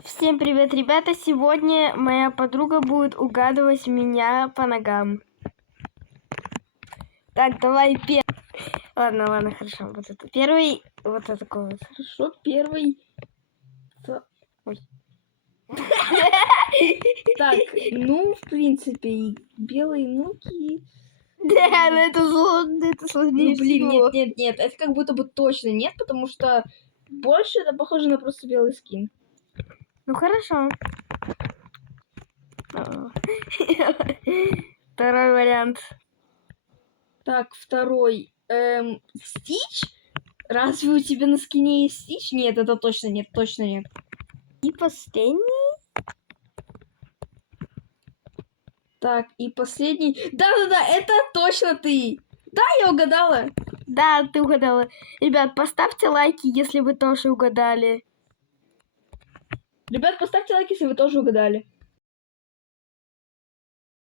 Всем привет, ребята! Сегодня моя подруга будет угадывать меня по ногам. Так, давай первый. Ладно, хорошо. Вот это первый, вот это такой вот. Хорошо, первый. Ой. Так, ну, в принципе, белые ноги. Да, но это сложно, это сложнее Ну, блин, всего. нет. Это как будто бы точно нет, потому что больше это похоже на просто белый скин. Ну хорошо. Второй вариант. Так, второй. Стич? Разве у тебя на скине есть Стич? Нет, это точно нет, точно нет. И последний. Так, и последний. Да, это точно ты. Да, я угадала. Да, ты угадала. Ребят, поставьте лайки, если вы тоже угадали. Ребят, поставьте лайк, если вы тоже угадали.